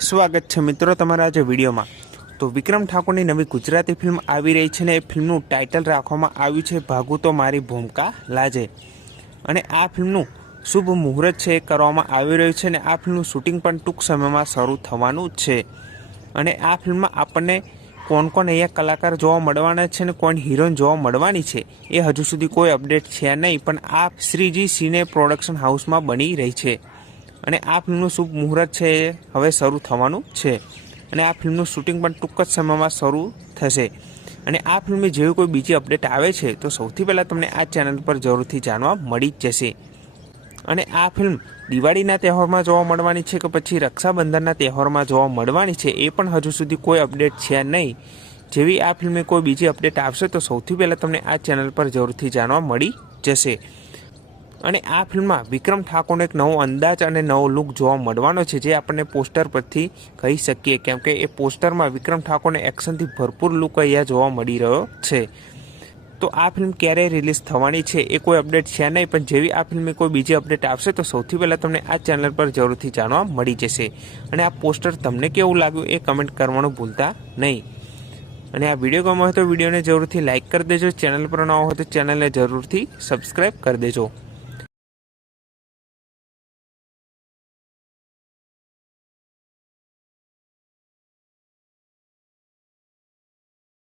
સ્વાગત છે મિત્રો તમારા આજે વિડીયોમાં। તો વિક્રમ ઠાકોરની નવી ગુજરાતી ફિલ્મ આવી રહી છે ને એ ફિલ્મનું ટાઇટલ રાખવામાં આવ્યું છે ભાગું તો મારી ભૂમિકા લાજે। અને આ ફિલ્મનું શુભ મુહૂર્ત છે એ કરવામાં આવી રહ્યું છે અને આ ફિલ્મનું શૂટિંગ પણ ટૂંક સમયમાં શરૂ થવાનું છે। અને આ ફિલ્મમાં આપણને કોણ કોણ અહીંયા કલાકાર જોવા મળવાના છે અને કોણ હિરોઈન જોવા મળવાની છે એ હજુ સુધી કોઈ અપડેટ છે નહીં, પણ આ શ્રીજી સિને પ્રોડક્શન હાઉસમાં બની રહી છે। અને આ ફિલ્મનું શુભ મુહૂર્ત છે એ હવે શરૂ થવાનું છે અને આ ફિલ્મનું શૂટિંગ પણ ટૂંક જ સમયમાં શરૂ થશે। અને આ ફિલ્મની જેવી કોઈ બીજી અપડેટ આવે છે તો સૌથી પહેલાં તમને આ ચેનલ પર જરૂરથી જાણવા મળી જ જશે। અને આ ફિલ્મ દિવાળીના તહેવારમાં જોવા મળવાની છે કે પછી રક્ષાબંધનના તહેવારમાં જોવા મળવાની છે એ પણ હજુ સુધી કોઈ અપડેટ છે નહીં। જેવી આ ફિલ્મની કોઈ બીજી અપડેટ આવશે તો સૌથી પહેલાં તમને આ ચેનલ પર જરૂરથી જાણવા મળી જશે। અને આ ફિલ્મમાં વિક્રમ ઠાકોરનો એક નવો અંદાજ અને નવો લુક જોવા મળવાનો છે જે આપણને પોસ્ટર પરથી કહી શકીએ, કેમ કે એ પોસ્ટરમાં વિક્રમ ઠાકોરને એક્શનથી ભરપૂર લુક અહીંયા જોવા મળી રહ્યો છે। તો આ ફિલ્મ ક્યારે રિલીઝ થવાની છે એ કોઈ અપડેટ છે નહીં, પણ જેવી આ ફિલ્મની કોઈ બીજી અપડેટ આવશે તો સૌથી પહેલાં તમને આ ચેનલ પર જરૂરથી જાણવા મળી જશે। અને આ પોસ્ટર તમને કેવું લાગ્યું એ કમેન્ટ કરવાનું ભૂલતા નહીં। અને આ વિડીયો ગમ્યો હોય તો વિડીયોને જરૂરથી લાઇક કરી દેજો, ચેનલ પર ન હોય તો ચેનલને જરૂરથી સબસ્ક્રાઈબ કરી દેજો।